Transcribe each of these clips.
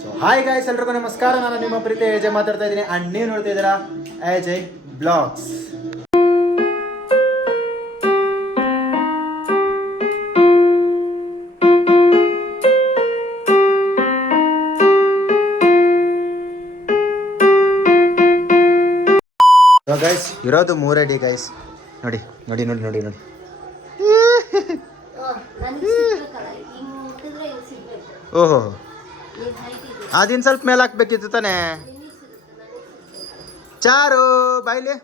So hi guys, ಎಲ್ರಿಗೂ ನಮಸ್ಕಾರ. ನಾನು ನಿಮ್ಮ ಪ್ರೀತಿ AJ ಮಾತಾಡ್ತಾ ಇದ್ದೀನಿ ಆ್ಯಂಡ್ ನೀವು ನೋಡ್ತಾ ಇದ್ದೀರಾ AJ ಬ್ಲಾಗ್ಸ್. ಗೈಸ್ ಇರೋದು 3 ಅಡಿ ಗೈಸ್. ನೋಡಿ ನೋಡಿ ನೋಡಿ ನೋಡಿ ನೋಡಿ ಓಹೋ, ಅದಿನ್ ಸ್ವಲ್ಪ ಮೇಲೆ ಹಾಕ್ಬೇಕಿತ್ತು ತಾನೇ. ಚಾರು ಬಾಯ್ಲಿ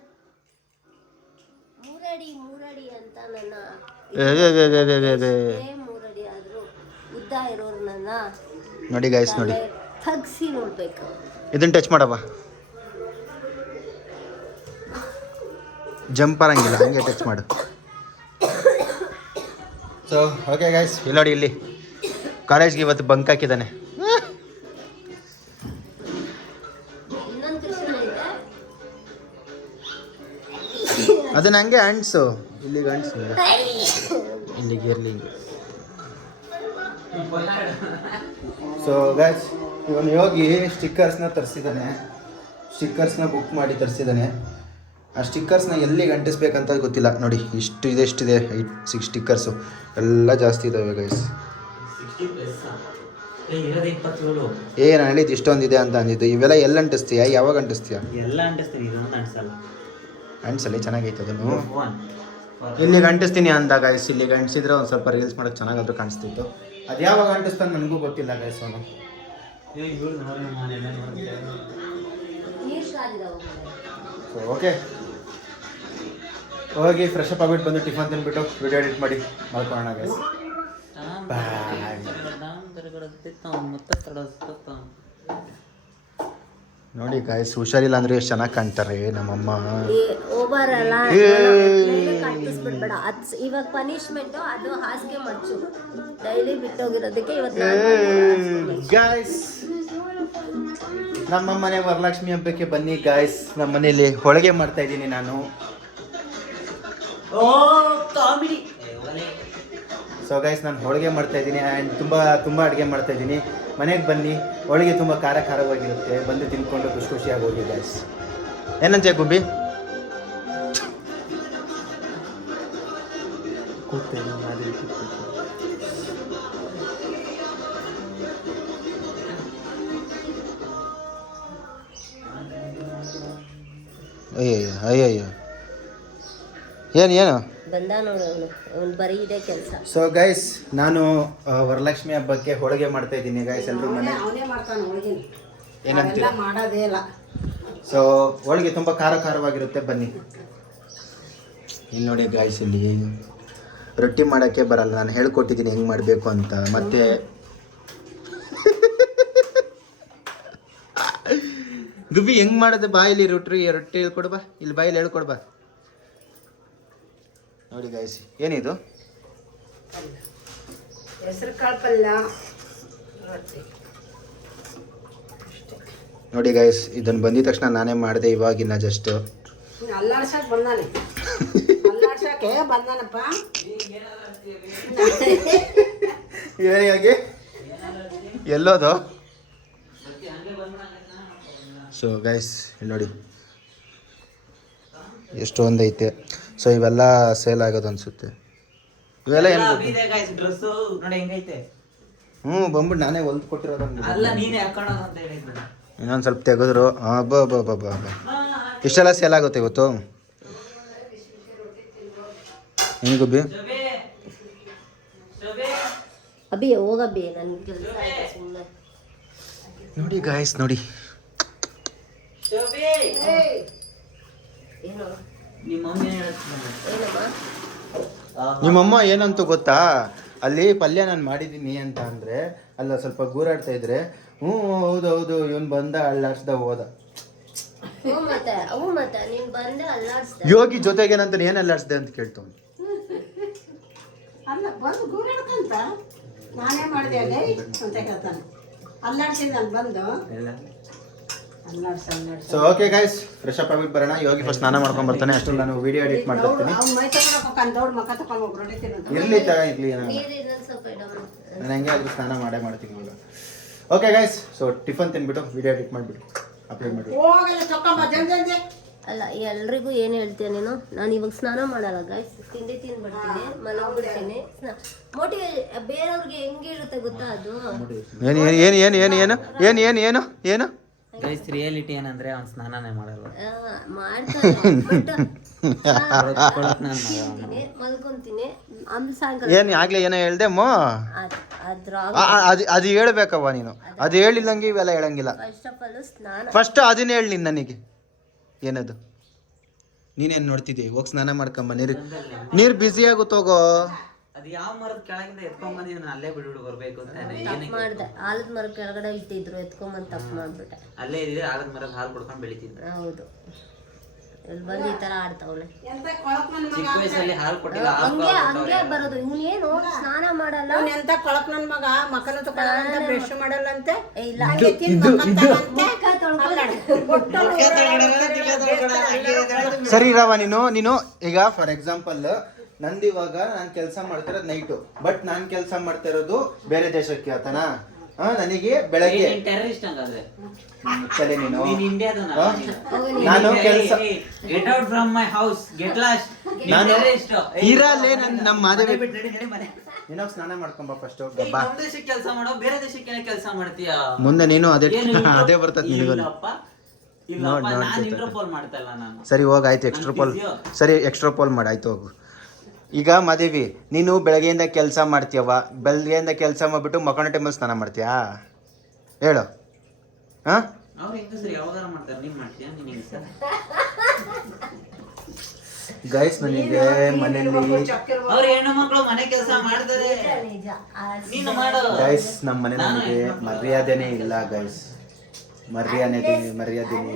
ನೋಡಿ ಗೈಸ್, ನೋಡಿ ಇದನ್ನ ಟಚ್ ಮಾಡವ. ಜಂಪ್ ಆಗಂಗಿಲ್ಲ, ಹಂಗೆ ಟಚ್ ಮಾಡು. ಸೊ ಓಕೆ ಗೈಸ್, ಇಲ್ಲಿ ನೋಡಿ, ಇಲ್ಲಿ ಕಾಲೇಜ್ಗೆ ಇವತ್ತು ಬಂಕ್ ಹಾಕಿದ್ದಾನೆ. ಅದನ್ನ ಹಂಗೆ ಅಂಟ್ಸು, ಇಲ್ಲಿಗೆ ಅಂಟ್ಸು, ಇಲ್ಲಿಗೆ ಇರಲಿ. ಸೊ ಗೈಸ್, ಇವನು ಯೋಗಿ ಸ್ಟಿಕ್ಕರ್ಸ್ನ ತರಿಸಿದ್ದಾನೆ. ಸ್ಟಿಕ್ಕರ್ಸ್ನ ಬುಕ್ ಮಾಡಿ ತರಿಸಿದ್ದಾನೆ. ಆ ಸ್ಟಿಕ್ಕರ್ಸ್ನ ಎಲ್ಲಿಗೆ ಅಂಟಿಸ್ಬೇಕಂತ ಗೊತ್ತಿಲ್ಲ. ನೋಡಿ ಇಷ್ಟಿದೆ 6 ಸ್ಟಿಕ್ಕರ್ಸು, ಎಲ್ಲ ಜಾಸ್ತಿ ಇದ್ದಾವೆ ಗೈಸ್. ನಾನು ಹೇಳಿದ್ದು ಇಷ್ಟೊಂದಿದೆ ಅಂತ ಅಂದಿದ್ದು. ಇವೆಲ್ಲ ಎಲ್ಲ ಅಂಟಿಸ್ತೀಯಾ? ಯಾವಾಗ ಅಂಟಿಸ್ತೀಯಾ? ಎಲ್ಲ ಅಂಟಿಸ್ತೀನಿ, ಇದೊಂದು ಅಂಟಿಸಲ್ಲ. ಅಂಟಿಸಲಿ, ಚೆನ್ನಾಗೈತೆ ಅದನ್ನು. ಇಲ್ಲಿಗೆ ಅಂಟಿಸ್ತೀನಿ ಅಂದ ಗೈಸ್. ಇಲ್ಲಿಗೆ ಅಂಟಿಸಿದ್ರೆ ಒಂದು ಸ್ವಲ್ಪ ರೀಲ್ಸ್ ಮಾಡೋದು ಚೆನ್ನಾಗಾದ್ರೂ ಕಾಣಿಸ್ತಿತ್ತು. ಅದು ಯಾವಾಗ ಅಂಟಿಸ್ತಾನೆ ನನಗೂ ಗೊತ್ತಿಲ್ಲ ಗೈಸ್. ಅವನು ಸೊ ಓಕೆ, ಹೋಗಿ ಫ್ರೆಶ್ ಅಪ್ ಆಗ್ಬಿಟ್ಟು ಬಂದು ಟಿಫನ್ ತಿನ್ಬಿಟ್ಟು ವಿಡಿಯೋ ಎಡಿಟ್ ಮಾಡಿ ಮಾಡ್ಕೊಳ್ಳೋಣ ಗೈಸ್. ಬಾಯ್. ನೋಡಿ ಗಾಯ್ಸ್, ಹುಷಾರಿಲ್ಲ ಅಂದ್ರೆ ಎಷ್ಟು ಚೆನ್ನಾಗಿ ಕಾಣ್ತಾರೆ ನಮ್ಮಮ್ಮ. ಇವಾಗ ಪನಿಷ್ಮೆಂಟ್ ಅದು ಹಾಸಿಗೆ ಮಚ್ಚು ಡೈಲಿ ಬಿಟ್ಟೋಗಿರೋದಕ್ಕೆ ಇವತ್ತು ಗಾಯ್ಸ್, ನಮ್ಮ ಮನೆ ವರಲಕ್ಷ್ಮಿ ಹಬ್ಬಕ್ಕೆ ಬನ್ನಿ ಗಾಯ್ಸ್. ನಮ್ಮ ಮನೇಲಿ ಹೋಳಿಗೆ ಮಾಡ್ತಾ ಇದ್ದೀನಿ ನಾನು. ಸೊ ಗೈಸ್, ನಾನು ಹೋಳಿಗೆ ಮಾಡ್ತಾ ಇದ್ದೀನಿ ಆ್ಯಂಡ್ ತುಂಬ ಅಡುಗೆ ಮಾಡ್ತಾ ಇದ್ದೀನಿ. ಮನೆಗೆ ಬನ್ನಿ, ಹೋಳಿಗೆ ತುಂಬ ಖಾರವಾಗಿರುತ್ತೆ. ಬಂದು ತಿನ್ಕೊಂಡು ಖುಷಿಯಾಗಿ ಹೋಗಿ ಗೈಸ್. ಏನಂತೆ ಗುಬ್ಬಿ? ಅಯ್ಯಯ್ಯ ಏನು ಬಂದ ನೋಡು, ಬರೀ ಇದೆ ಕೆಲಸ. ಸೊ ಗೈಸ್, ನಾನು ವರಲಕ್ಷ್ಮಿ ಹಬ್ಬಕ್ಕೆ ಹೋಳಿಗೆ ಮಾಡ್ತಾ ಇದ್ದೀನಿ ಗೈಸ್. ಎಲ್ಲರೂ ಮನೆ ಏನಂತೀರ? ಮಾಡೋದೇ ಇಲ್ಲ. ಸೊ ಹೋಳಿಗೆ ತುಂಬ ಖಾರವಾಗಿರುತ್ತೆ. ಬನ್ನಿ. ಇಲ್ಲಿ ನೋಡಿ ಗೈಸ್, ಇಲ್ಲಿ ರೊಟ್ಟಿ ಮಾಡೋಕ್ಕೆ ಬರಲ್ಲ. ನಾನು ಹೇಳ್ಕೊಟ್ಟಿದ್ದೀನಿ ಹೆಂಗೆ ಮಾಡಬೇಕು ಅಂತ. ಮತ್ತೆ ಗುಬ್ಬಿ ಹೆಂಗೆ ಮಾಡೋದು? ಬಾ, ಇಲ್ಲಿ ರೊಟ್ಟಿ ಹೇಳ್ಕೊಡ್ಬಾ. ಇಲ್ಲಿ ಬಾಯಲ್ಲಿ ಹೇಳ್ಕೊಡ್ಬಾ. ನೋಡಿ ಗೈಸ್, ಏನಿದು? ಹೆಸರು ಕಾಳು ಪಲ್ಯ. ನೋಡಿ ಗೈಸ್, ಇದನ್ನು ಬಂದಿದ ತಕ್ಷಣ ನಾನೇ ಮಾಡಿದೆ ಇವಾಗಿನ ಜಸ್ಟ್. ಅಲ್ಲಾಡ್ಸಕ್ಕೆ ಬಂದಾನೆ, ಅಲ್ಲಾಡ್ಸಕ್ಕೆ ಬಂದಾನಪ್ಪ. ಹೇಗೆ ಎಲ್ಲೋದು? ಸೊ ಗೈಸ್, ಇಲ್ಲಿ ನೋಡಿ ಎಷ್ಟೊಂದೈತೆ. ಸೊ ಇವೆಲ್ಲ ಸೇಲ್ ಆಗೋದು ಅನ್ಸುತ್ತೆ. ಇವೆಲ್ಲ ಏನು? ಬಂದ್ಬಿಟ್ಟು ನಾನೇ ಹೊಲ್ದು ಕೊಟ್ಟಿರೋದು. ಇನ್ನೊಂದು ಸ್ವಲ್ಪ ತೆಗೆದ್ರು. ಬಾ ಇಷ್ಟೆಲ್ಲ ಸೇಲ್ ಆಗುತ್ತೆ ಇವತ್ತು. ಏನು ಗುಬ್ಬಿ? ಅಭಿ ಹೋಗಬ್ಬಿ, ನನ್ನ ಕೆಲಸ ಆಯ್ತು ಸುಮ್ಮನೆ. ನೋಡಿ ಗಾಯ್ಸ್, ನೋಡಿ ಏನು ನಿಮ್ಮಮ್ಮ ಏನಂತ ಗೊತ್ತಾ? ಅಲ್ಲಿ ಪಲ್ಯ ನಾನು ಮಾಡಿದ್ದೀನಿ ಅಂತ ಅಂದರೆ ಅಲ್ಲ ಸ್ವಲ್ಪ ಗೂರಾಡ್ತಾ ಇದ್ರೆ, ಹೌದು ಇವನು ಬಂದ ಅಳ್ಳಾಡ್ಸ್ದ ಹೋದ. ಯೋಗಿ ಜೊತೆಗೇನಂತ ಏನು ಅಲ್ಲಾಡ್ಸ್ದೆ ಅಂತ ಕೇಳ್ತವ್ನು. ಅಲ್ಲ, ಬಂದು ಗೂರಾಡ್ಕಂತ ನಾನೇ ಮಾಡಿದೆ ಅಂತ ಹೇಳ್ತಾನೆ. ಅಲ್ಲಾಡ್ಸಿದ ನಾನು ಬಂದು. So okay guys, fresh up ಆಗ್ಬಿಟ್ಟು ಬರೋಣ. ಯೋಗಿ ಫಸ್ಟ್ ಸ್ನಾನ ಮಾಡ್ಕೊಂಡು ಬರ್ತಾನೆ. ಅಷ್ಟು ನಾನು ವಿಡಿಯೋ ಎಡಿಟ್ ಮಾಡ್ತಾ ಇರ್ತೀನಿ. ಇರಲಿ ಇರಲಿ, ನಾನು ಹೆಂಗೆ ಆದರೂ ಸ್ನಾನ ಮಾಡೇ ಮಾಡ್ತೀನಿ ಇವಾಗ. ಓಕೆ ಗೈಸ್, ಸೊ ಟಿಫನ್ ತಿನ್ಬಿಟ್ಟು ವಿಡಿಯೋ ಎಡಿಟ್ ಮಾಡಿಬಿಟ್ಟು ಅಪ್ಲೋಡ್ ಮಾಡಿ. ಹೋಗಲ್ಲ ತಕೊಂಬ ಜಲ್ದಿ. ಅಲ್ಲ ಎಲ್ರಿಗೂ ಏನು ಹೇಳ್ತೀಯ ನೀನು? ನಾನು ಇವಾಗ ಸ್ನಾನ ಮಾಡಲ್ಲ ಗಾಯ್ಸ್, ತಿಂಡಿ ತಿನ್ಬಿಡ್ತೀನಿ, ಮಲಗ್ಬಿಡ್ತೀನಿ. ಬೇರೆಯವ್ರಿಗೆ ಹೆಂಗೆ ಇರುತ್ತೆ ಗೊತ್ತಾ ಅದು? ಏನು ಗೈಸ್ ರಿಯಾಲಿಟಿ ಏನಂದ್ರೆ ಅವ್ನು ಸ್ನಾನನೇ ಮಾಡಲ್ಲ. ಮಾಡ್ತಾರೆ ಮಲ್ಕೊಂತೀನಿ. ಆಮೇಲೆ ಸಾಯಂಕಾಲ ಏನು ಆಗ್ಲೇ ಏನೋ ಹೇಳ್ದೆಮ್ಮ, ಅದ್ರ ಅದು ಹೇಳ್ಬೇಕವ್ವ ನೀನು. ಅದು ಹೇಳಿಲ್ಲಂಗೆ ಇವೆಲ್ಲ ಹೇಳಂಗಿಲ್ಲ. ಫಸ್ಟ್ ಆಫ್ ಆಲ್ ಸ್ನಾನ ಫಸ್ಟ್ ಅದನ್ನೇ ಹೇಳಿ ನೀನು ನನಗೆ. ಏನದು? ನೀನೇನು ನೋಡ್ತಿದ್ದಿ? ಹೋಗಿ ಸ್ನಾನ ಮಾಡ್ಕೊಂಬ. ನೀರು ಬಿಸಿ ಆಗುತ್ತೋಗೋ. ಅದು ಯಾವ ಮರದ ಕೆಳಗಿಂದ ಎತ್ಕೊಂಡ್ ಬಂದಿ ನಾನು ಅಲ್ಲೇ ಬಿಡ್ಬಿಡು ಬರ್ಬೇಕು ಅಂತ ಮಾಡ್ದೆ. ಆಲದ ಮರ ಕೆಳಗಡೆ ಇಟ್ಟಿದ್ರು, ಎತ್ಕೊಂಬಂದು ತಪ್ಪು ಮಾಡ್ಬಿಟ್ಟೆ. ಅಲ್ಲೇ ಇದ್ರೆ ಆಲದ ಮರದ ಹಾಲು ಕುಡ್ಕೊಂಡು ಬೆಳಿತಿದ್ದೆ. ಹೌದು, ಇಲ್ಲಿ ಬಂದು ಈ ತರ ಆಡ್ತಾವಳೆ. ಎಂತ ಕೊಳಕ್ ನನ್ ಮಗ ಚಿಕ್ಕ ವಯಸ್ಸಲ್ಲಿ ಹಾಲು ಕೊಟ್ಟಿಲ್ಲ. ಹಂಗೆ ಬರೋದು. ಇವನೇನು ಸ್ನಾನ ಮಾಡಲ್ಲ. ಅವ್ನ್ ಎಂತ ಕೊಳಕ್ ನನ್ ಮಗ, ಮಕ್ಕನ ತಗೊಳ್ಳಲ್ಲ, ಬ್ರಷ್ ಮಾಡಲ್ಲಂತೆ. ಇಲ್ಲ ಹಂಗೆ ತಿಂದ್ ಮಕ್ಕಂತಾನಂತೆ. ಮುಖ ತೊಳ್ಕೊಳ್ಳಿ. ಸರಿ ರವ, ನೀನು ಈಗ ಫಾರ್ ಎಕ್ಸಾಂಪಲ್ ನಂದಿವಾಗ ನಾನು ಕೆಲಸ ಮಾಡ್ತಿರೋದು ನೈಟು, ಬಟ್ ನಾನು ಕೆಲಸ ಮಾಡ್ತಾ ಇರೋದು ಬೇರೆ ದೇಶಕ್ಕೆ ಆತನಾ? ನನಗೆ ಬೆಳಗ್ಗೆ ಟೆರರಿಸ್ಟ್ ಹಂಗಾದ್ರೆ ಚಲೆ ನೀನು ಇಂಡಿಯಾದನ. ನಾನು ಕೆಲಸ get out from my house, get lost. ನಾನು ಇರಲ್ಲೇ ನಮ್ಮ ಮಾದೇವಿ ನೀನು ಸ್ನಾನ ಮಾಡ್ಕೊಂಬ ಫಸ್ಟ್. ನಮ್ಮ ದೇಶಕ್ಕೆ ಕೆಲಸ ಮಾಡೋ, ಬೇರೆ ದೇಶಕ್ಕೆ ಕೆಲಸ ಮಾಡ್ತೀಯಾ? ಮುಂದೆ ನೀನು ಅದೇ ಬರ್ತದೆ ನಿನಗೂ. ಇಲ್ಲಪ್ಪ, ನಾನು ಇಂಟರ್ಪೋಲ್ ಮಾಡ್ತಾ ಇಲ್ಲ ನಾನು. ಸರಿ ಹೋಗಿ ಆಯ್ತು, ಎಕ್ಸ್ಟ್ರಾಪೋಲ್. ಸರಿ ಎಕ್ಸ್ಟ್ರಾಪೋಲ್ ಮಾಡಿ ಆಯ್ತು ಹೋಗು. ಈಗ ಮಾದೇವಿ, ನೀನು ಬೆಳಗ್ಗೆಯಿಂದ ಕೆಲಸ ಮಾಡ್ತೀಯವ, ಬೆಳಗ್ಗೆಯಿಂದ ಕೆಲಸ ಮಾಡಿಬಿಟ್ಟು ಮಕ್ಕಳ ಟೈಮಲ್ಲಿ ಸ್ನಾನ ಮಾಡ್ತೀಯಾ? ಹೇಳು. ಹಾಂ, ಅವ್ರು ಹೆಂಗ ಸರಿ ಯಾವಾಗಾರ ಮಾಡ್ತಾರೆ, ನೀನ್ ಮಾಡ್ತೀಯಾ? ನೀನು ಸರ್ ಗೈಸ್, ನನಗೆ ಮನೆಯಲ್ಲಿ ಅವ್ರ ಹೆಣ್ಣು ಮಕ್ಕಳು ಮನೆ ಕೆಲಸ ಮಾಡ್ತಾರೆ, ನಿಜ. ನೀನು ಮಾಡು. ಗೈಸ್, ನಮ್ಮ ಮನೆ ನನಗೆ ಮರ್ಯಾದೆನೇ ಇಲ್ಲ ಗೈಸ್, ಮರ್ಯಾದೆನೇ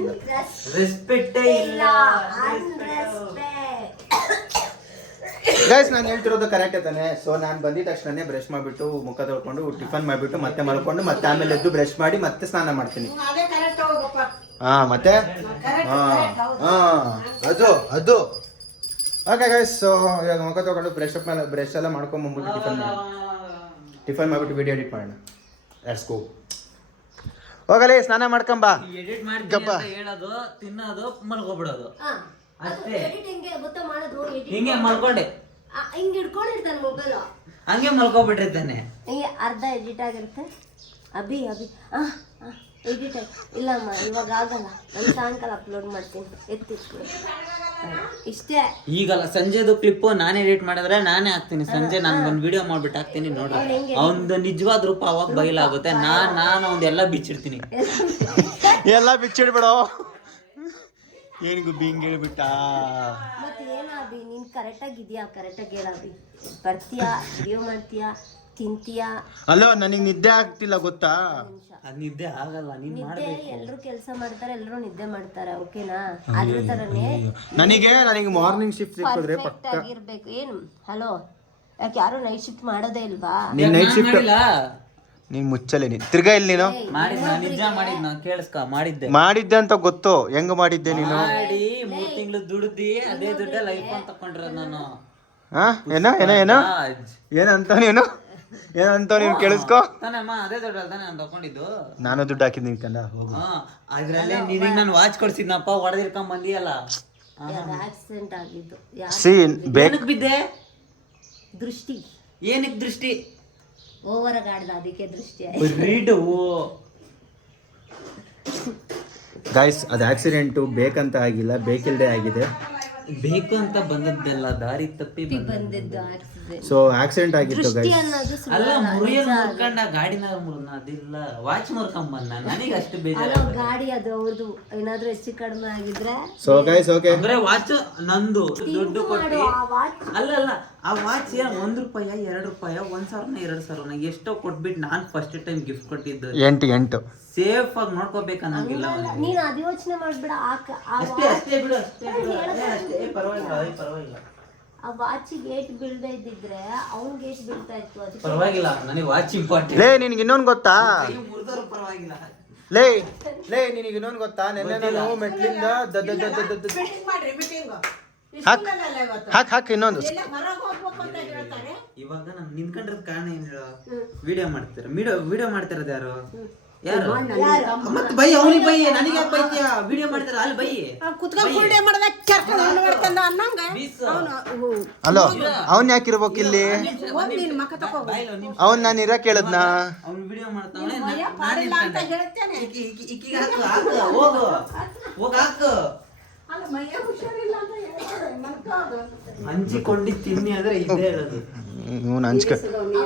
ಇಲ್ಲ. ರೆಸ್ಪೆಕ್ಟೇ ಇಲ್ಲ. ಗೈಸ್, ನಾನು ಹೇಳ್ತಿರೋದು ಕರೆಕ್ಟ್ ತಾನೆ? ಸೊ ನಾನು ಬಂದಿದ ತಕ್ಷಣ ಬ್ರಷ್ ಮಾಡಿಬಿಟ್ಟು, ಮುಖ ತೊಳ್ಕೊಂಡು, ಟಿಫನ್ ಮಾಡಿಬಿಟ್ಟು, ಮತ್ತೆ ಮಲ್ಕೊಂಡು, ಮತ್ತೆ ಆಮೇಲೆ ಎದ್ದು ಬ್ರಷ್ ಮಾಡಿ ಮತ್ತೆ ಸ್ನಾನ ಮಾಡ್ತೀನಿ. ಅದೇ ಕರೆಕ್ಟ್ ಹೋಗಪ್ಪ. ಮತ್ತೆ ಅದು ಓಕೆ ಗೈಸ್. ಸೊ ಇವಾಗ ಮುಖ ತೊಗೊಂಡು ಬ್ರಷ್ ಎಲ್ಲ ಮಾಡ್ಕೊಂಬಂದ್ಬಿಟ್ಟು ಟಿಫನ್ ಮಾಡಿಬಿಟ್ಟು ವಿಡಿಯೋ ಎಡಿಟ್ ಮಾಡೋಣ. Let's go. ಹೋಗಲೇ ಸ್ನಾನ ಮಾಡ್ಕೊಂಬಾ. ಎಡಿಟ್ ಮಾಡ್ತೀನಿ ಹೇಳೋದು, ತಿನ್ನೋದು, ಮಲ್ಕೋಬಿಡೋದು ಅಷ್ಟೇ. ಗೊತ್ತಾ ಮಾಡೋದು? ಹಿಂಗೆ ಮಲ್ಕೊಂಡೆ, ಹಿಂಗೆ ಹಿಡ್ಕೊಂಡಿರ್ತಾನೆ ಮೊಬೈಲ್, ಹಂಗೆ ಮಲ್ಕೋಬಿಟ್ಟಿರ್ತಾನೆ. ಹಿಂಗೆ ಅರ್ಧ ಎಡಿಟ್ ಆಗಿರುತ್ತೆ. ಅಭಿ ಎಡಿಟ್ ಇಲ್ಲಮ್ಮ ಇವಾಗ ಆಗಲ್ಲ, ನಾನು ಸಾಯಂಕಾಲ ಅಪ್ಲೋಡ್ ಮಾಡ್ತೀನಿ, ಎತ್ತಿಟ್ಬಿಡು ಇಷ್ಟೇ. ಈಗಲ್ಲ, ಸಂಜೆದು ಕ್ಲಿಪ್ಪು ನಾನೇ ಎಡಿಟ್ ಮಾಡಿದ್ರೆ ನಾನೇ ಹಾಕ್ತೀನಿ. ಸಂಜೆ ನಾನು ಒಂದು ವಿಡಿಯೋ ಮಾಡ್ಬಿಟ್ಟು ಹಾಕ್ತೀನಿ ನೋಡ್ರಿ. ಅವ್ನ್ದು ನಿಜವಾದ ರೂಪ ಅವಾಗ ಬಯಲಾಗುತ್ತೆ. ನಾನು ಅವ್ನ್ದೆಲ್ಲ ಬಿಚ್ಚಿಡ್ತೀನಿ. ಎಲ್ಲ ಬಿಚ್ಚಿಡ್ಬಿಡೋ. ಏನು ಗುಬ್ಬಿ ಹಿಂಗೆ ಹೇಳ್ಬಿಟ್ಟ? ಮತ್ತೆ ಏನ ಅಭಿ, ನೀನ್ ಕರೆಕ್ಟಾಗಿ ಇದೆಯಾ? ಕರೆಕ್ಟಾಗಿ ಹೇಳ ಅಭಿ. ಬರ್ತೀಯಾ, ವಿಡಿಯೋ ಮಾಡ್ತೀಯಾ, ತಿಂತೀಯಾ? ಅಲ್ಲೋ, ನನಗೆ ನಿದ್ದೆ ಆಗ್ತಿಲ್ಲ ಗೊತ್ತಾ? ಅದ್ ನಿದ್ದೆ ಆಗಲ್ಲ, ನೀನ್ ನಿದ್ದೆ ಎಲ್ಲರೂ ಕೆಲಸ ಮಾಡ್ತಾರೆ, ಎಲ್ಲರೂ ನಿದ್ದೆ ಮಾಡ್ತಾರೆ, ಓಕೆನಾ? ಅದ್ರ ತರನೇ ನನಗೆ ಮಾರ್ನಿಂಗ್ ಶಿಫ್ಟ್ ಸಿಕ್ಕಿದ್ರೆ ಪರ್ಫೆಕ್ಟ್ ಆಗಿರ್ಬೇಕು. ಏನು ಹಲೋ, ಯಾಕೆ ಯಾರು ನೈಟ್ ಶಿಫ್ಟ್ ಮಾಡೋದೇ ಇಲ್ವಾ? ನೀನ್ ನೈಟ್ ಶಿಫ್ಟ್ ನೀನ್ ಮುಚ್ಚಲೆ. ನೀನ್ ತಿರ್ಗಾ ಇಲ್ಲಿ ನೀನು ಮಾಡಿದ್ನ, ನಿಜ ಮಾಡಿದ್ನ, ಕೇಳಿಸ್ಕ ಮಾಡಿದ್ದೆ ಅಂತ ಗೊತ್ತು. ಹೆಂಗ್ ಮಾಡಿದ್ದೆ ನೀನು? ಮಾಡಿ 3 ತಿಂಗಳು ದುಡ್ದಿ ಅದೇ ದುಡ್ಡ ಲೈಫ್ ಅಂತ ತಕೊಂಡ್ರ ನಾನು. ಏನಂತ ನೀನು ಕೇಳಿಸ್ಕೊ. ತಾನಮ್ಮ ಅದೇ ದುಡ್ಡ ತಾನೆ ನಾನು ತಕೊಂಡಿದ್ದು. ನಾನು ದುಡ್ಡು ಹಾಕಿದ್ದೀನಿ ಕಂದ. ಅದ್ರಲ್ಲೇ ನಿನಗೆ ನಾನು ವಾಚ್ ಕೊಡ್ಸಿದ್ನಪ್ಪ, ಹೊಡೆದಿರ್ಕೊಂಡ್ ಬಂದಿಯಲ್ಲ. ಆಕ್ಸಿಡೆಂಟ್ ಆಗಿದ್ದು. ಏನಕ್ಕೆ ಬಿದ್ದೆ? ದೃಷ್ಟಿ. ಏನಕ್ಕೆ ದೃಷ್ಟಿ? ಓವರ್ ಗಾಡ್ದ, ಅದಕ್ಕೆ ದೃಷ್ಟಿ ಗೈಸ್, ಅದು ಆಕ್ಸಿಡೆಂಟು ಬೇಕಂತ ಆಗಿಲ್ಲ, ಬೇಕಿಲ್ದೆ ಆಗಿದೆ. ಬೇಕು ಅಂತ ಬಂದದ್ದೆಲ್ಲ, ದಾರಿ ತಪ್ಪಿ ಬಂದಿದ್ದು ಆಕ್ಸಿಡೆಂಟ್. ಸೊ ಆಕ್ಸಿಡೆಂಟ್ ಆಗಿತ್ತು ಗೈಸ್. ಅಲ್ಲ, ಮುರಿಯಲ್ ಮುರ್ಕಂಡ ಗಾಡಿನಾಗ ಮುರ್ನ, ಅದಿಲ್ಲ ವಾಚ್ ಮುರ್ಕೊಂಡ್ ಬಂದ. ನನಗೆ ಅಷ್ಟು ಬೇಜಾರು. ಗಾಡಿ ಅದು ಅವ್ರದ್ದು, ಏನಾದ್ರೂ ಹೆಚ್ಚು ಕಡಿಮೆ ಆಗಿದ್ರೆ. ಸೊ ಗೈಸ್, ಓಕೆ, ಅಂದ್ರೆ ವಾಚ್ ನಂದು ದುಡ್ಡು ಕೊಟ್ಟು. ಅಲ್ಲ, ಆ ವಾಚ್ ₹1, ₹2, ₹1,000, ₹2,000 ಎಷ್ಟೋ ಕೊಟ್ಬಿಟ್ಟು ನಾನು ಫಸ್ಟ್ ಟೈಮ್ ಗಿಫ್ಟ್ ಕೊಟ್ಟಿದ್ದು. 8 ಸೇಫ್ ಆಗಿ ನೋಡ್ಕೋಬೇಕನ್ನಂಗಿಲ್ಲ. ನೀನ್ ಅದು ಯೋಚನೆ ಮಾಡ್ಬೇಡ. ಅಷ್ಟೇ ಬಿಡು. ಪರವಾಗಿಲ್ಲ. ಆ ವಾಚಿಗೆ ಏಟ್ ಬೀಳ್ದೇ ಇದ್ದಿದ್ರೆ ಅವ್ನ್ ಗೇಟ್ ಬೀಳ್ತಾ ಇತ್ತು. ಅದಕ್ಕೆ ಪರವಾಗಿಲ್ಲ, ನನಗೆ ವಾಚ್ ಇಂಪಾರ್ಟೆಂಟ್. ಲೇ, ನಿನ್ಗೆ ಇನ್ನೊಂದು ಗೊತ್ತಾ? ಮುರಿದವರು ಪರವಾಗಿಲ್ಲ. ಲೇ ನಿನಗೆ ಇನ್ನೊಂದು ಗೊತ್ತಾ? ನೆನ್ನೆ ನಾನು ಮೆಟ್ಲಿಂದ ಮೀಟಿಂಗ್ ಮಾಡ್ರಿ, ಮೀಟಿಂಗ್ ಹಾಕ್ ಇನ್ನೊಂದು. ಹೊರಗೆ ಹೋಗ್ಬೇಕು ಅಂತ ಹೇಳ್ತಾರೆ. ಇವಾಗ ನಾನು ನಿಂತ್ಕೊಂಡಿರೋದ್ ಕಾರಣ ಏನ್ ಹೇಳ? ವಿಡಿಯೋ ಮಾಡ್ತಿರೋದು ಯಾರು? ಯಾರು ಯಾರು? ಮತ್ತೆ ಬೈ ಅವನಿಗೆ ಬೈ ನನಗೆ ಯಾಕೆ ಬೈತೀಯ ವಿಡಿಯೋ ಮಾಡ್ತಾರ ಅಲ್ಲಿ ಬೈ ಕುತ್ಕೊಂಡ್ ಕುರುಡೆ ಮಾಡ್ದಾಗ ಕೆರ್ಕೊಂಡು ಮಾಡ್ಕೊಂಡ ಅನ್ನಂಗ ಅವನು ಅಲೋ ಅವನ್ ಯಾಕಿರ್ಬೇಕು ಇಲ್ಲಿ ನಿನ್ ಮಕ್ಕ ತಗೋ ಅವನ್ ನಾನು ಇರಕ್ ಹೇಳದ್ನಾ ಅವ್ನು ವಿಡಿಯೋ ಮಾಡ್ತಾವನೆ ಪಾಡಿಲ್ಲ ಅಂತ ಹೇಳ್ತೇನೆ. ಇಕ್ಕಿಗೆ ಹಾಕು ಹೋಗು ಹಾಕು ಅಲ್ಲ ಮೈಯ ಹುಷಾರಿಲ್ಲ ಅಂತ ಹೇಳ್ತಾರೆ ಮಲ್ಕೋದು. ಹಂಚಿಕೊಂಡು ತಿನ್ನಿ ಅಂದ್ರೆ ಇದೇ ಹೇಳೋದು. ಇವನು ಹಂಚ್ಕ ಅವನು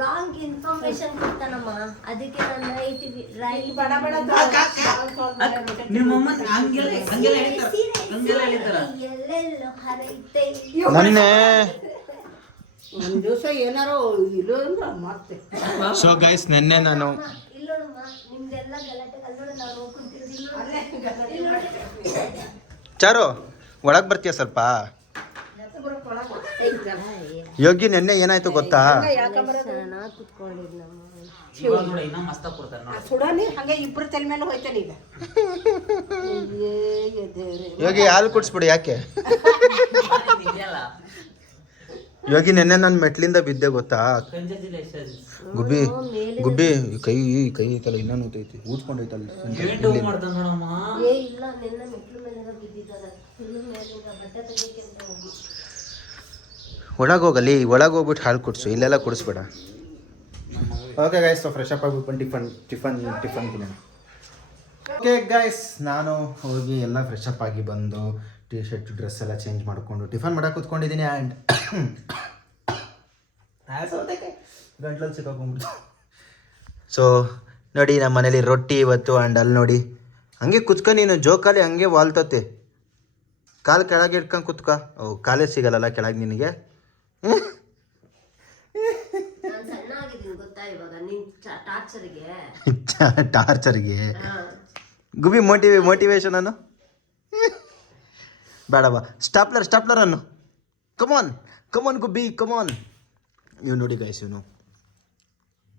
ರಾಂಗ್ ಇನ್ಫಾರ್ಮೇಶನ್ ಕೊಡ್ತಾನಮ್ಮ, ಅದಕ್ಕೆ ನಾನು ಬಡ ಬಡ ನಿಮ್ಮಮ್ಮ ಹಂಗೆಲ್ಲ ಹೇಳ್ತಾರ ಎಲ್ಲೆಲ್ಲೋ ಹರೈತೆ. ಮೊನ್ನೆ ಒಂದ್ ದಿವಸ ಏನಾರೋ ಇಲ್ಲ ಅಂದ್ರ ಮತ್ತೆ ಸೊ ಗೈಸ್ ನೆನ್ನೆ ನಾನು ಇಲ್ಲೋಡಮ್ಮ ನಿಮ್ದೆಲ್ಲ ಗಲಾಟೆ ಅಲ್ಲೋಡ ನಾವು ಕುಂತಿರೋದಿಲ್ಲ. ಚಾರು ಒಳಗ್ ಬರ್ತೀಯ ಸ್ವಲ್ಪ. ಯೋಗಿ ನೆನ್ನೆ ಏನಾಯ್ತು ಗೊತ್ತಾ? ನಾ ಕುತ್ಕೊಂಡಿದ್ನಮ್ಮ. ಇವಾಗ ನೋಡಿ ಇನ್ನ ಮಸ್ತ್ ಕೊಡ್ತಾರೆ ನೋಡಿ. ಸುಡಾನಿ ಹಂಗೆ ಇಬ್ರು ತಲೆ ಮೇಲೆ ಹೋಯ್ತಾನೆ ಈಗ. ಯೋಗಿ ಹಾಲು ಕುಡಿಸ್ಬಿಡಿ. ಯಾಕೆ ಇದೆಯಲ್ಲ ಯೋಗಿ ನೆನ್ನೆ ನಾನು ಮೆಟ್ಲಿಂದ ಬಿದ್ದೆ ಗೊತ್ತಾ? ಕಂಗ್ರಾಚುಲೇಷನ್ಸ್. ಗುಬ್ಬಿ ಗುಬ್ಬಿ ಕೈ ಕೈ ಐತಲ್ಲ ಇನ್ನೂ ನೋತೈತಿ ಊದ್ಕೊಂಡೈತಲ್ಲ. ಮಾಡ್ತಾನ ನೋಡಮ್ಮ. ಏ ಇಲ್ಲ ನಿನ್ನ ಮೆಟ್ಲು ಮೇಲೆ ಬಿದ್ದಿದ್ದಲ್ಲ, ಫುಲ್ಲು ಮೇಲಿಂದ ಬಟ್ಟೆ ತೆಗಿಯಕ್ಕೆ ಅಂತ ಹೋಗಿ. ಒಳಗೋಗಲಿ, ಒಳಗೋಗ್ಬಿಟ್ಟು ಹಾಲು ಕುಡಿಸು, ಇಲ್ಲೆಲ್ಲ ಕುಡಿಸ್ಬೇಡ. Okay guys, so fresh up ಆಗಿಬಿಟ್ಟು ಟಿಫನ್ ತಿನ್ನೋಣ. ಓಕೆ ಗೈಸ್, ನಾನು ಹೋಗಿ ಎಲ್ಲ ಫ್ರೆಶ್ ಅಪ್ ಆಗಿ ಬಂದು ಟಿ ಶರ್ಟ್ ಡ್ರೆಸ್ ಎಲ್ಲ ಚೇಂಜ್ ಮಾಡಿಕೊಂಡು ಟಿಫನ್ ಮಾಡಕ್ಕೆ ಕೂತ್ಕೊಂಡಿದ್ದೀನಿ. ಆ್ಯಂಡ್ ಗಂಟ್ಲಲ್ಲಿ ಸಿಕ್ಕಾಕೊಂಡ್ಬಿಡ್ತು. ಸೊ ನೋಡಿ ನಮ್ಮ ಮನೇಲಿ ರೊಟ್ಟಿ ಇವತ್ತು. ಆ್ಯಂಡ್ ಅಲ್ಲಿ ನೋಡಿ ಹಂಗೆ ಕುತ್ಕೊ, ನೀನು ಜೋಕಾಲಿ ಹಂಗೆ ವಾಲ್ತತೆ, ಕಾಲು ಕೆಳಗೆ ಇಟ್ಕೊಂಡು ಕುತ್ಕೊ. ಓ ಕಾಲೇ ಸಿಗಲ್ಲಲ್ಲ ಕೆಳಗೆ ನಿನಗೆ. ನಾನು ಸಣ್ಣ ಆಗಿದ್ದೀನಿ ಗೊತ್ತಾ ಇವಾಗ ನಿನ್ ಟಾರ್ಚರ್ಗೆ. ಟಾರ್ಚರ್ಗೆ ಗುಬಿ ಮೋಟಿವೇಶನ್ ಅನ್ನು ಬೇಡವಾ? ಸ್ಟಾಪ್ಲರ್ ಅನ್ನು ಕಮಾನ್ ಗುಬ್ಬಿ ಕಮಾನ್. ನೀವು ನೋಡಿ ಗೈಸ್, ಇವನು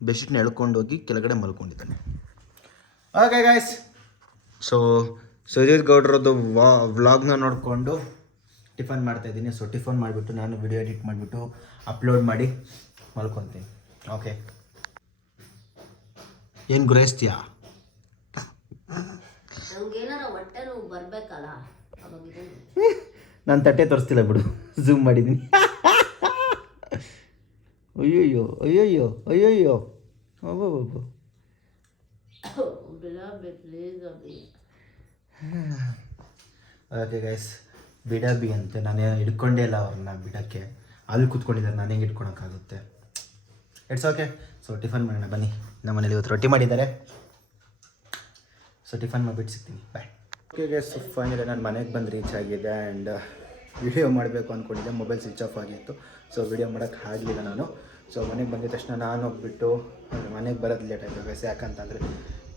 ಬೆಡ್ಶೀಟ್ನ ಎಳ್ಕೊಂಡು ಹೋಗಿ ಕೆಳಗಡೆ ಮಲ್ಕೊಂಡಿದ್ದಾನೆ. ಓಕೆ ಗೈಸ್, ಸೊ ಸುಧೀರ್ ಗೌಡ್ರದ್ದು ವ್ಲಾಗ್ನ ನೋಡಿಕೊಂಡು ಟಿಫನ್ ಮಾಡ್ತಾಯಿದ್ದೀನಿ. ಸೊ ಟಿಫನ್ ಮಾಡಿಬಿಟ್ಟು ನಾನು ವಿಡಿಯೋ ಎಡಿಟ್ ಮಾಡಿಬಿಟ್ಟು ಅಪ್ಲೋಡ್ ಮಾಡಿ ಮಲ್ಕೊತೀನಿ. ಓಕೆ, ಏನು ಗುರೈಸ್ತೀಯಾ? ನಂಗೇನಾರ ಹೊಟ್ಟೆ ನೋವು ಬರ್ಬೇಕಲ್ಲ ಅವಾಗ ನಾನು ತಟ್ಟೆ ತೋರಿಸ್ತಿಲ್ಲ ಬಿಡು, ಝೂಮ್ ಮಾಡಿದ್ದೀನಿ. ಅಯ್ಯಯ್ಯೋ ಅಯ್ಯಯ್ಯೋ ಅಯ್ಯಯ್ಯೋ ಅಬ್ಬಬ್ಬ. ಓಕೆ ಗೈಸ್, ಬಿಡಬಿ ಅಂತೆ. ನಾನು ಹಿಡ್ಕೊಂಡೇ ಇಲ್ಲ ಅವ್ರನ್ನ ಬಿಡೋಕ್ಕೆ. ಅಲ್ಲಿ ಕೂತ್ಕೊಂಡಿದ್ದಾರೆ, ನಾನು ಹೆಂಗೆ ಇಟ್ಕೊಳಕ್ಕಾಗುತ್ತೆ? It's okay. ಸೊ ಟಿಫನ್ ಮಾಡೋಣ ಬನ್ನಿ. ನಮ್ಮ ಮನೇಲಿ ಇವತ್ತು ರೊಟ್ಟಿ ಮಾಡಿದ್ದಾರೆ. ಸೊ ಟಿಫನ್ ಮಾಡಿಬಿಟ್ಟು ಸಿಗ್ತೀನಿ, ಬಾಯ್. ಓಕೆ ಗೈಸ್, ಫೈನಲಿ ನಾನು ಮನೆಗೆ ಬಂದು ರೀಚ್ ಆಗಿದೆ. ಆ್ಯಂಡ್ ವಿಡಿಯೋ ಮಾಡಬೇಕು ಅಂದ್ಕೊಂಡಿದ್ದೆ, ಮೊಬೈಲ್ ಸ್ವಿಚ್ ಆಫ್ ಆಗಿತ್ತು. ಸೊ ವಿಡಿಯೋ ಮಾಡೋಕ್ಕೆ ಆಗಲಿಲ್ಲ ನಾನು. ಸೊ ಮನೆಗೆ ಬಂದಿದ ತಕ್ಷಣ ನಾನು ಹೋಗ್ಬಿಟ್ಟು ಮನೆಗೆ ಬರೋದು ಲೇಟ್ ಆಯಿತು ಗೈಸ್. ಯಾಕಂತಂದರೆ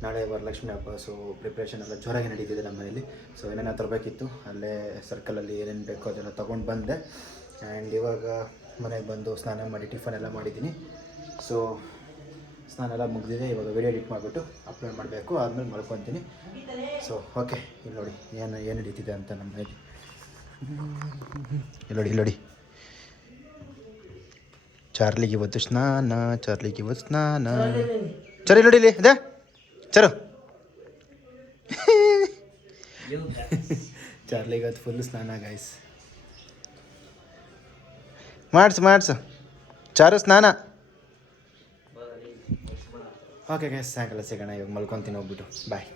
ನಾಳೆ ವರಲಕ್ಷ್ಮಿ ಹಬ್ಬ. ಸೊ ಪ್ರಿಪ್ರೇಷನ್ ಎಲ್ಲ ಜೋರಾಗಿ ನಡೀತಿದೆ ನಮ್ಮ ಮನೇಲಿ. ಸೊ ಏನೇನೋ ತರಬೇಕಿತ್ತು, ಅಲ್ಲೇ ಸರ್ಕಲಲ್ಲಿ ಏನೇನು ಬೇಕೋ ಅದೆಲ್ಲ ತೊಗೊಂಡು ಬಂದೆ. ಆ್ಯಂಡ್ ಇವಾಗ ಮನೆಗೆ ಬಂದು ಸ್ನಾನ ಮಾಡಿ ಟಿಫನ್ ಎಲ್ಲ ಮಾಡಿದ್ದೀನಿ. ಸೊ ಸ್ನಾನ ಎಲ್ಲ ಮುಗಿದಿದೆ. ಇವಾಗ ವಿಡಿಯೋ ಎಡಿಟ್ ಮಾಡಿಬಿಟ್ಟು ಅಪ್ಲೋಡ್ ಮಾಡಬೇಕು, ಆದಮೇಲೆ ಮಾಡ್ಕೊತೀನಿ. ಸೊ ಓಕೆ, ಇಲ್ಲಿ ನೋಡಿ ಏನು ನಡೀತಿದೆ ಅಂತ ನಮ್ಮ ಮನೇಲಿ. ಇಲ್ಲಿ ನೋಡಿ ಚಾರ್ಲಿಗೆ ಇವತ್ತು ಸ್ನಾನ. ಚರಿ ನೋಡಿ ಇಲ್ಲಿ ಅದೇ ಚರು. ಚಾರ್ಲಿಗೆ ಅದು ಫುಲ್ ಸ್ನಾನ ಗೈಸ್. ಮಾಡಿಸು ಚಾರು ಸ್ನಾನ. ಓಕೆ ಗೈಸ್, ಸಾಯಂಕಾಲ ಸಿಗೋಣ. ಇವಾಗ ಮಲ್ಕೊತೀನಿ ಹೋಗ್ಬಿಟ್ಟು, ಬಾಯ್.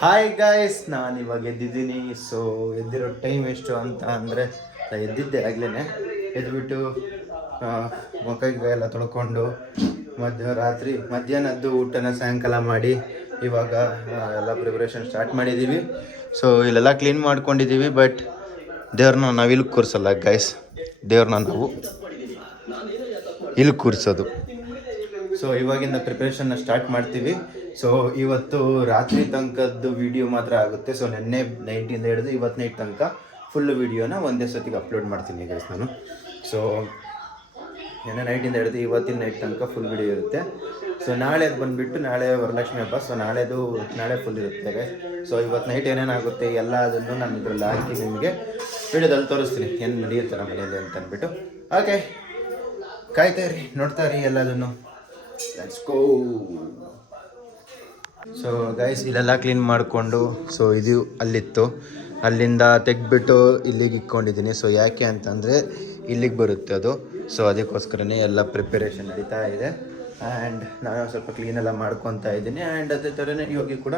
ಹಾಯ್ ಗೈಸ್, ನಾನು ಇವಾಗ ಎದ್ದಿದ್ದೀನಿ. ಸೊ ಎದ್ದಿರೋ ಟೈಮ್ ಎಷ್ಟು ಅಂತ ಅಂದರೆ ಎದ್ದಿದ್ದೆ ಆಗಲೇ. ಎದ್ಬಿಟ್ಟು ಮೊಕೈಗೆ ಎಲ್ಲ ತೊಳ್ಕೊಂಡು ಮಧ್ಯಾಹ್ನದ್ದು ಊಟನ ಸಾಯಂಕಾಲ ಮಾಡಿ ಇವಾಗ ಎಲ್ಲ ಪ್ರಿಪ್ರೇಷನ್ ಸ್ಟಾರ್ಟ್ ಮಾಡಿದ್ದೀವಿ. ಸೊ ಇಲ್ಲೆಲ್ಲ ಕ್ಲೀನ್ ಮಾಡ್ಕೊಂಡಿದ್ದೀವಿ. ಬಟ್ ದೇವ್ರನ್ನ ನಾವು ಇಲ್ಲಿ ಕೂರಿಸಲ್ಲ ಗೈಸ್, ದೇವ್ರನ್ನ ನಾವು ಇಲ್ಲಿ ಕೂರಿಸೋದು. ಸೊ ಇವಾಗಿಂದ ಪ್ರಿಪ್ರೇಷನ್ನ ಸ್ಟಾರ್ಟ್ ಮಾಡ್ತೀವಿ. ಸೊ ಇವತ್ತು ರಾತ್ರಿ ತನಕದ್ದು ವಿಡಿಯೋ ಮಾತ್ರ ಆಗುತ್ತೆ. ಸೊ ನೆನ್ನೆ ನೈಟಿಂದ ಹಿಡಿದು ಇವತ್ತು ನೈಟ್ ತನಕ ಫುಲ್ಲು ವೀಡಿಯೋನ ಒಂದೇ ಸತಿಗೆ ಅಪ್ಲೋಡ್ ಮಾಡ್ತೀನಿ ಗೈಸ್ ನಾನು. ಸೊ ನೆನ್ನೆ ನೈಟಿಂದ ಹಿಡಿದು ಇವತ್ತಿನ ನೈಟ್ ತನಕ ಫುಲ್ ವಿಡಿಯೋ ಇರುತ್ತೆ. ಸೊ ನಾಳೆದು ಬಂದುಬಿಟ್ಟು ನಾಳೆ ವರಲಕ್ಷ್ಮಿ ಹಬ್ಬ. ಸೊ ನಾಳೆ ಫುಲ್ ಇರುತ್ತೆ ಗೈಸ್. ಸೊ ಇವತ್ತು ನೈಟ್ ಏನೇನಾಗುತ್ತೆ ಎಲ್ಲ ಅದನ್ನು ನಾನು ಇದರಲ್ಲಿ ಹಾಕಿ ನಿಮಗೆ ವಿಡಿಯೋದಲ್ಲಿ ತೋರಿಸ್ತೀನಿ ಏನು ನಡೆಯುತ್ತೆ ನಮ್ಮ ಮನೆಯಲ್ಲಿ ಅಂತ ಅಂದ್ಬಿಟ್ಟು. ಓಕೆ, ಕಾಯ್ತಾ ಇರಿ, ನೋಡ್ತಾ ಇರಿ ಎಲ್ಲದನ್ನು. Let's go. ಸೊ ಗೈಸ್ ಇಲ್ಲೆಲ್ಲ ಕ್ಲೀನ್ ಮಾಡಿಕೊಂಡು ಸೊ ಇದು ಅಲ್ಲಿತ್ತು, ಅಲ್ಲಿಂದ ತೆಗ್ದುಬಿಟ್ಟು ಇಲ್ಲಿಗೆ ಇಟ್ಕೊಂಡಿದ್ದೀನಿ. ಸೊ ಯಾಕೆ ಅಂತಂದರೆ ಇಲ್ಲಿಗೆ ಬರುತ್ತೆ ಅದು. ಸೊ ಅದಕ್ಕೋಸ್ಕರನೇ ಎಲ್ಲ ಪ್ರಿಪರೇಷನ್ ನಡೀತಾ ಇದೆ. ಆ್ಯಂಡ್ ನಾನು ಸ್ವಲ್ಪ ಕ್ಲೀನೆಲ್ಲ ಮಾಡ್ಕೊತಾ ಇದ್ದೀನಿ. ಆ್ಯಂಡ್ ಅದೇ ಥರನೇ ಯೋಗಿ ಕೂಡ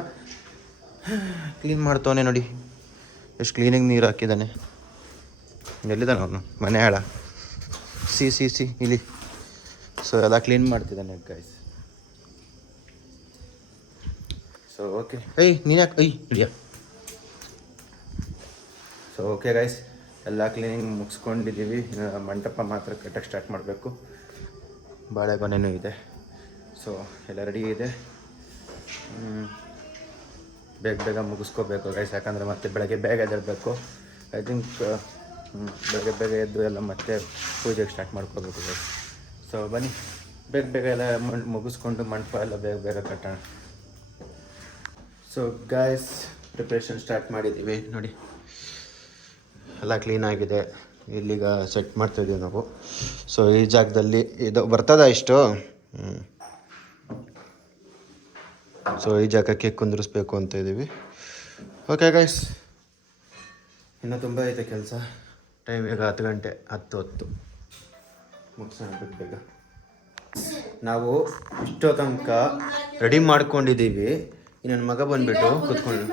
ಕ್ಲೀನ್ ಮಾಡ್ತವನೆ ನೋಡಿ, ಎಷ್ಟು ಕ್ಲೀನಿಗೆ ನೀರು ಹಾಕಿದ್ದಾನೆ. ಎಲ್ಲಿದ್ದಾನೆ ಅವನು? ಮನೆ ಹಾಳ ಸಿ ಇಲ್ಲಿ. ಸೊ ಎಲ್ಲ ಕ್ಲೀನ್ ಮಾಡ್ತಿದ್ದಾನೆ ಗೈಸ್. ಸೊ ಓಕೆ ನೀನು ಯಾಕೆ ಹಿಡಿಯ. ಸೊ ಓಕೆ ಗೈಸ್, ಎಲ್ಲ ಕ್ಲೀನಿಂಗ್ ಮುಗಿಸ್ಕೊಂಡಿದ್ದೀವಿ. ಮಂಟಪ ಮಾತ್ರ ಕಟ್ಟಕ್ಕೆ ಸ್ಟಾರ್ಟ್ ಮಾಡಬೇಕು. ಬಾಳೆಗೊನೆನೂ ಇದೆ. ಸೊ ಎಲ್ಲ ರೆಡಿ ಇದೆ. ಬೇಗ ಮುಗಿಸ್ಕೋಬೇಕು ಗೈಸ್, ಯಾಕಂದರೆ ಮತ್ತೆ ಬೆಳಗ್ಗೆ ಬೇಗ ಎದ್ದೇಳಬೇಕು. ಐ ಥಿಂಕ್ ಬೇಗ ಎದ್ದು ಎಲ್ಲ ಮತ್ತೆ ಪೂಜೆಗೆ ಸ್ಟಾರ್ಟ್ ಮಾಡ್ಕೋಬೇಕು ಗೈಸ್. ಸೊ ಬನ್ನಿ ಬೇಗ ಎಲ್ಲ ಮುಗಿಸ್ಕೊಂಡು ಮಂಟಪ ಎಲ್ಲ ಬೇಗ ಕಟ್ಟೋಣ. ಸೊ ಗೈಸ್ ಪ್ರಿಪ್ರೇಷನ್ ಸ್ಟಾರ್ಟ್ ಮಾಡಿದ್ದೀವಿ ನೋಡಿ, ಎಲ್ಲ ಕ್ಲೀನಾಗಿದೆ. ಇಲ್ಲಿಗ ಸೆಟ್ ಮಾಡ್ತಾಯಿದ್ದೀವಿ ನಾವು. ಸೊ ಈ ಜಾಗದಲ್ಲಿ ಇದು ಬರ್ತದ ಇಷ್ಟು. ಸೊ ಈ ಜಾಗಕ್ಕೆ ಕುಂದಿರಿಸ್ಬೇಕು ಅಂತ ಇದ್ದೀವಿ. ಓಕೆ ಗೈಸ್, ಇನ್ನೂ ತುಂಬ ಐತೆ ಕೆಲಸ. ಟೈಮ್ ಈಗ 10 ಗಂಟೆ 10 ಮುಗಿಸೋಣ ಬೇಗ. ನಾವು ಇಷ್ಟೋ ತನಕ ರೆಡಿ ಮಾಡ್ಕೊಂಡಿದ್ದೀವಿ. ನನ್ನ ಮಗ ಬಂದುಬಿಟ್ಟು ಕೂತ್ಕೊಂಡು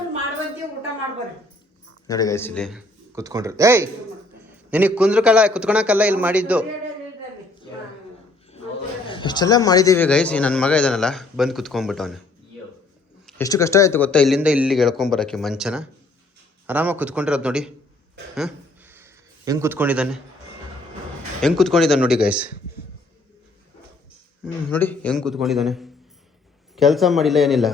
ನೋಡಿ ಗೈಸ್, ಇಲ್ಲಿ ಕೂತ್ಕೊಂಡ್ರು. ನಿನಗೆ ಕುತ್ಕೊಳಕ್ಕಲ್ಲ ಇಲ್ಲಿ ಮಾಡಿದ್ದು. ಇಷ್ಟೆಲ್ಲ ಮಾಡಿದ್ದೀವಿ ಗೈಸ್. ನನ್ನ ಮಗ ಇದ್ದಾನಲ್ಲ ಬಂದು ಕುತ್ಕೊಂಡ್ಬಿಟ್ಟವನು. ಎಷ್ಟು ಕಷ್ಟ ಆಯಿತು ಗೊತ್ತಾ, ಇಲ್ಲಿಂದ ಇಲ್ಲಿಗೆ ಎಳ್ಕೊಂಬರೋಕ್ಕೆ ಮಂಚನ. ಆರಾಮಾಗಿ ಕುತ್ಕೊಂಡಿರೋದು ನೋಡಿ. ಹೆಂಗೆ ಕುತ್ಕೊಂಡಿದ್ದಾನೆ ನೋಡಿ ಗೈಸ್. ನೋಡಿ ಹೆಂಗೆ ಕುತ್ಕೊಂಡಿದ್ದಾನೆ, ಕೆಲಸ ಮಾಡಿಲ್ಲ ಏನಿಲ್ಲ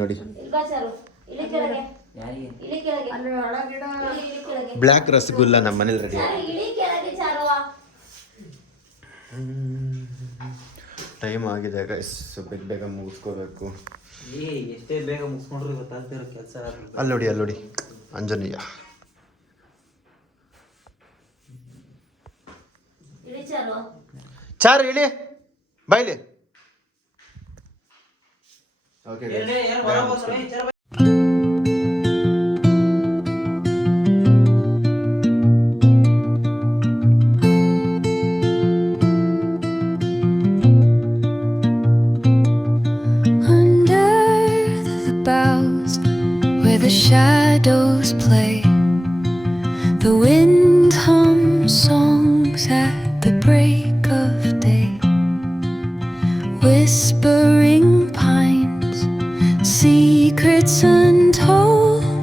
ನೋಡಿ. ಬ್ಲ್ಯಾಕ್ ರಸಗುಲ್ಲ ನಮ್ಮ ಮನೇಲಿ ರೆಡಿ. ಟೈಮ್ ಆಗಿದೆ ಗೈಸ್, ಬೇಗ ಮುಗಿಸ್ಕೋಬೇಕು. ಎಷ್ಟೇ ಬೇಗ ಮುಗಿಸ್ಕೊಂಡ್ರು ಗೊತ್ತಾಗ್ತಿರೋ ಕೆಲಸ. ಅಲ್ಲಿ ನೋಡಿ ಅಂಜನೇಯ. ಚಾರು ಇಳಿ ಬಾಯ್ಲಿ. Okay shadows play, the wind hums songs at the break of day, whispering pines, secrets untold,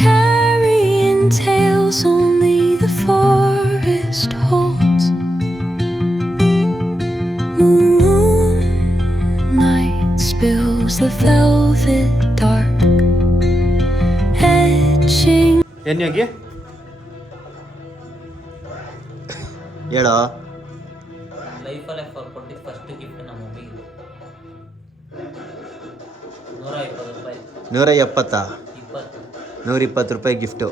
carrying tales only the forest holds. Moonlight spills the velvet dark, ಏನ್ಯಾಗಿ ಹೇಳೋ. ಲೈಫಲ್ಲೇ ಕೊಟ್ಟಿದ್ದು ಫಸ್ಟ್ ಗಿಫ್ಟ್ ನಮ್ಮ ಮಮ್ಮಿಗೆ 120 ರೂಪಾಯಿ ಗಿಫ್ಟು.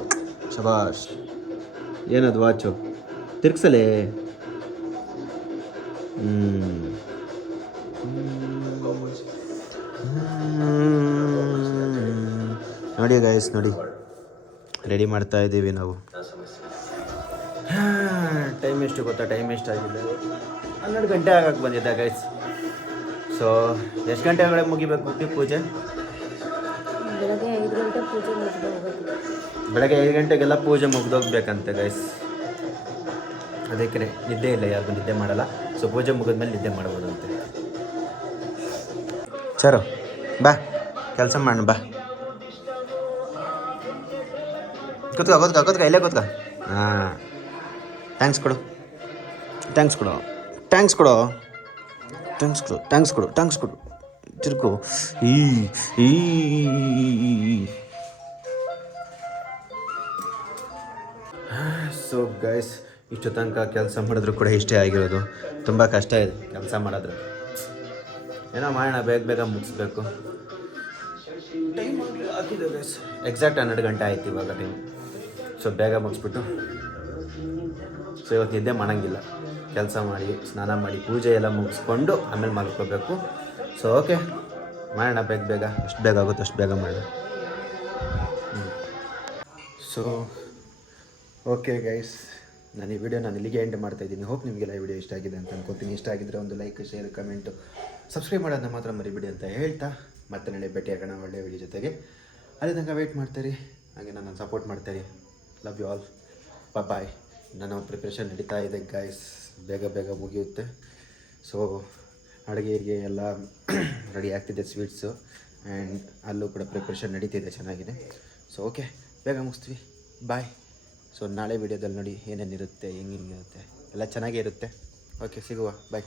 ಶಬಾಷ್. ಏನದು ವಾಚು ತಿರ್ಗ್ಸಲೇ. ನೋಡಿ guys, ನೋಡಿ ready ಮಾಡ್ತಾ ಇದ್ದೀವಿ ನಾವು. ಟೈಮ್ ಎಷ್ಟು ಗೊತ್ತಾ, ಟೈಮ್ ಎಷ್ಟಾಗಿದೆ? 12 ಗಂಟೆ ಆಗಕ್ಕೆ ಬಂದಿದ್ದೆ ಗೈಸ್. ಸೊ ಎಷ್ಟು ಗಂಟೆ ಒಳಗೆ ಮುಗಿಬೇಕು ಪೂಜೆ? ಬೆಳಗ್ಗೆ 5 ಗಂಟೆಗೆಲ್ಲ ಪೂಜೆ ಮುಗಿದೋಗ್ಬೇಕಂತೆ ಗೈಸ್. ಅದಕ್ಕೆ ನಿದ್ದೆ ಇಲ್ಲ, ಯಾರಿಗೂ ನಿದ್ದೆ ಮಾಡಲ್ಲ. ಸೊ ಪೂಜೆ ಮುಗಿದ್ಮೇಲೆ ನಿದ್ದೆ ಮಾಡ್ಬೋದಂತೆ. ಚರೋ ಬಾ, ಕೆಲಸ ಮಾಡೋಣ ಬಾ. ಕೂತ್ಕೋ ಇಲ್ಲೇ ಕೂತ್ಕೋ. ಹಾಂ, ಥ್ಯಾಂಕ್ಸ್ ಕೊಡು ತಿರ್ಕೋ. ಸೊ ಗೈಸ್, ಇಷ್ಟು ತನಕ ಕೆಲಸ ಮಾಡಿದ್ರು ಕೂಡ ಇಷ್ಟೇ ಆಗಿರೋದು. ತುಂಬ ಕಷ್ಟ ಇದೆ ಕೆಲಸ ಮಾಡಿದ್ರೆ. ಏನೋ ಮಾಡೋಣ, ಬೇಗ ಮುಗಿಸ್ಬೇಕು. ಟೈಮ್ ಹಾಕಿದೆ ಗೈಸ್, ಎಕ್ಸಾಕ್ಟ್ 12 ಗಂಟೆ ಆಯ್ತು ಇವಾಗ ಟೈಮ್. ಸೊ ಬೇಗ ಮುಗಿಸ್ಬಿಟ್ಟು ಸೊ ಇವತ್ತು ನಿದ್ದೆ ಮಾಡೋಂಗಿಲ್ಲ, ಕೆಲಸ ಮಾಡಿ ಸ್ನಾನ ಮಾಡಿ ಪೂಜೆ ಎಲ್ಲ ಮುಗಿಸ್ಕೊಂಡು ಆಮೇಲೆ ಮಲ್ಕೋಬೇಕು. ಸೊ ಓಕೆ ಮಾಡೋಣ, ಬೇಗ ಎಷ್ಟು ಬೇಗ ಆಗುತ್ತೋ ಅಷ್ಟು ಬೇಗ ಮಾಡೋಣ. ಸೊ ಓಕೆ ಗೈಸ್, ನಾನು ಈ ವಿಡಿಯೋ ಇಲ್ಲಿಗೆ ಎಂಡ್ ಮಾಡ್ತಾಯಿದ್ದೀನಿ. ಹೋಪ್ ನಿಮಗೆಲ್ಲ ಈ ವಿಡಿಯೋ ಇಷ್ಟ ಆಗಿದೆ ಅಂತ ಅನ್ಕೋತೀನಿ. ಇಷ್ಟ ಆಗಿದ್ದರೆ ಒಂದು ಲೈಕ್, ಶೇರ್, ಕಮೆಂಟು, ಸಬ್ಸ್ಕ್ರೈಬ್ ಮಾಡೋದನ್ನ ಮಾತ್ರ ಮರಿಬೇಡಿ ಅಂತ ಹೇಳ್ತಾ ಮತ್ತೆ ನಾಳೆ ಭೇಟಿ ಆಗೋಣ ಒಳ್ಳೆಯ ವಿಡಿಯೋ ಜೊತೆಗೆ. ಅಲ್ಲಿ ತನಕ ವೆಯ್ಟ್ ಮಾಡ್ತೀರಿ, ಹಾಗೆ ನನ್ನ ಸಪೋರ್ಟ್ ಮಾಡ್ತೀರಿ. ಲವ್ ಯು ಆಲ್, ಬಾಯ್. ನನ್ನ ಪ್ರಿಪ್ರೇಷನ್ ನಡೀತಾ ಇದೆ ಗೈಸ್, ಬೇಗ ಮುಗಿಯುತ್ತೆ. ಸೊ ಅಡುಗೆಗೆ ಎಲ್ಲ ರೆಡಿ ಆಗ್ತಿದೆ, ಸ್ವೀಟ್ಸು, ಆ್ಯಂಡ್ ಅಲ್ಲೂ ಕೂಡ ಪ್ರಿಪ್ರೇಷನ್ ನಡೀತಿದೆ ಚೆನ್ನಾಗಿದೆ. ಸೊ ಓಕೆ, ಬೇಗ ಮುಗಿಸ್ತೀವಿ, ಬಾಯ್. ಸೊ ನಾಳೆ ವೀಡಿಯೋದಲ್ಲಿ ನೋಡಿ ಏನೇನಿರುತ್ತೆ, ಹೆಂಗಿರುತ್ತೆ ಎಲ್ಲ ಚೆನ್ನಾಗೇ ಇರುತ್ತೆ. ಓಕೆ, ಸಿಗುವ, ಬಾಯ್.